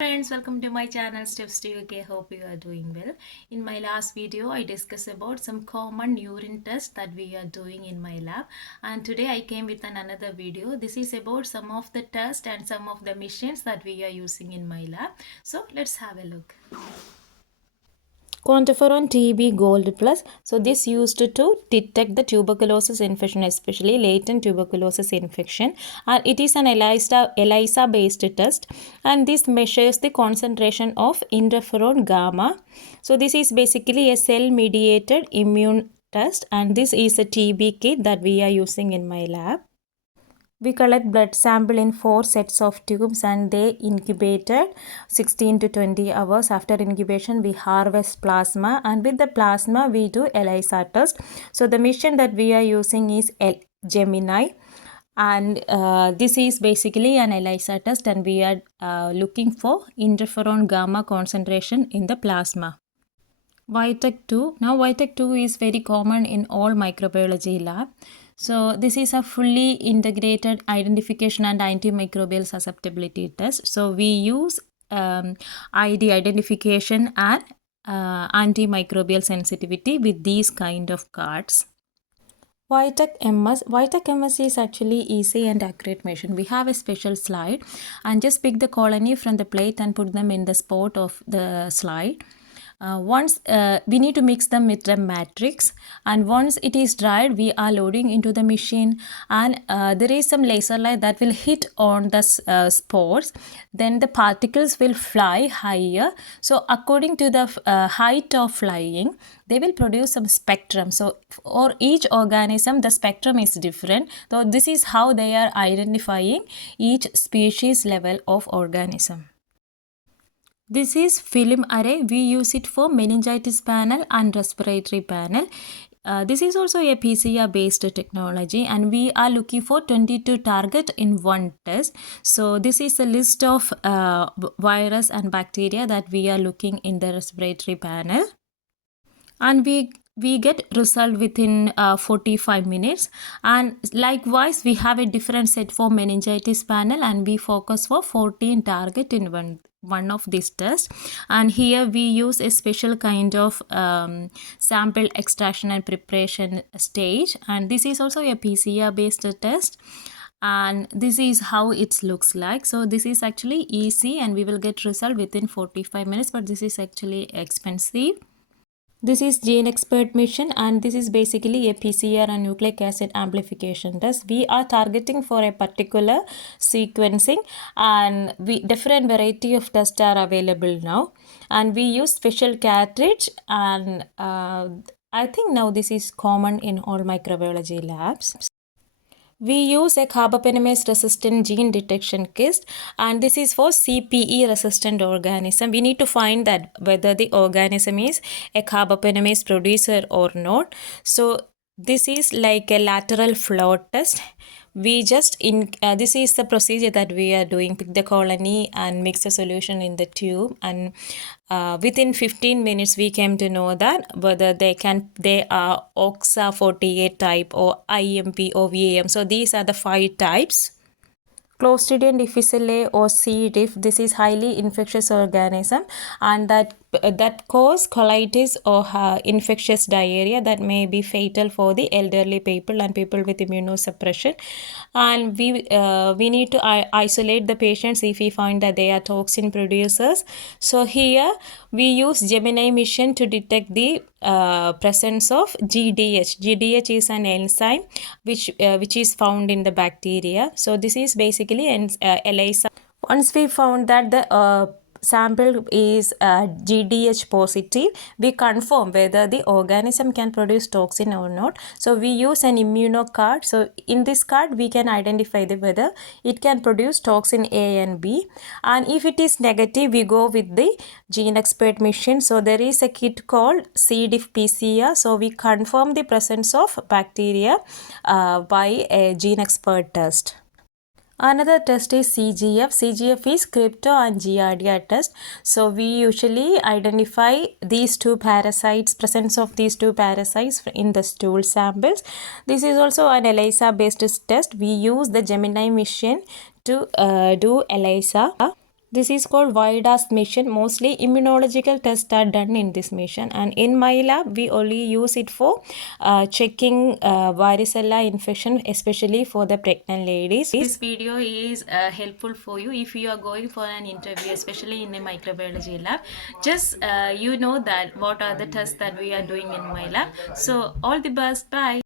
Friends, welcome to my channel Steps to UK. Hope you are doing well. In my last video I discussed about some common urine tests that we are doing in my lab, and today I came with another video. This is about some of the tests and some of the machines that we are using in my lab. So let's have a look. Quantiferon TB Gold Plus. So this used to detect the tuberculosis infection, especially latent tuberculosis infection, and it is an ELISA based test, and this measures the concentration of interferon gamma. So this is basically a cell mediated immune test, and this is a TB kit that we are using in my lab. We collect blood sample in 4 sets of tubes and they incubated 16 to 20 hours. After incubation, we harvest plasma, and with the plasma, we do ELISA test. So the machine that we are using is Gemini, and this is basically an ELISA test, and we are looking for interferon gamma concentration in the plasma. Vitek 2. Now Vitek 2 is very common in all microbiology lab. So this is a fully integrated identification and antimicrobial susceptibility test. So we use ID identification and antimicrobial sensitivity with these kind of cards. Vitek MS is actually easy and accurate machine. We have a special slide, and just pick the colony from the plate and put them in the spot of the slide. Once we need to mix them with the matrix, and once it is dried, we are loading into the machine, and there is some laser light that will hit on the spores. Then the particles will fly higher. So according to the height of flying, they will produce some spectrum. So for each organism, the spectrum is different. So this is how they are identifying each species level of organism. This is film array. We use it for meningitis panel and respiratory panel. This is also a PCR based technology, and we are looking for 22 target in one test. So this is a list of virus and bacteria that we are looking in the respiratory panel, and we get result within 45 minutes. And likewise, we have a different set for meningitis panel, and we focus for 14 target in one of these tests. And here we use a special kind of sample extraction and preparation stage, and this is also a PCR based test, and this is how it looks like. So this is actually easy, and we will get result within 45 minutes, but this is actually expensive. This is GeneXpert mission, and this is basically a PCR and nucleic acid amplification test. We are targeting for a particular sequencing, and different variety of tests are available now, and we use special cartridge, and I think now this is common in all microbiology labs. We use a carbapenemase resistant gene detection kit, and this is for CPE resistant organism. We need to find that whether the organism is a carbapenemase producer or not. So this is like a lateral flow test. We just this is the procedure that we are doing. Pick the colony and mix the solution in the tube, and within 15 minutes we came to know that whether they are OXA 48 type or IMP or VAM. So these are the 5 types. Clostridium difficile or C. diff. This is highly infectious organism, and that cause colitis or infectious diarrhea that may be fatal for the elderly people and people with immunosuppression. And we need to isolate the patients if we find that they are toxin producers. So here we use Gemini mission to detect the presence of GDH. GDH is an enzyme which is found in the bacteria. So this is basically an ELISA. Once we found that the sample is GDH positive, we confirm whether the organism can produce toxin or not. So we use an immuno card. So in this card we can identify whether it can produce toxin A and B, and if it is negative we go with the GeneXpert machine. So there is a kit called C. diff PCR. So we confirm the presence of bacteria by a GeneXpert test. Another test is CGF. CGF is crypto and giardia test. So we usually identify these two parasites, presence of these two parasites in the stool samples. This is also an ELISA based test. We use the Gemini machine to do ELISA. This is called VIDAS mission. Mostly immunological tests are done in this mission, and in my lab we only use it for checking varicella infection, especially for the pregnant ladies. This video is helpful for you if you are going for an interview, especially in a microbiology lab. Just you know that what are the tests that we are doing in my lab. So all the best. Bye.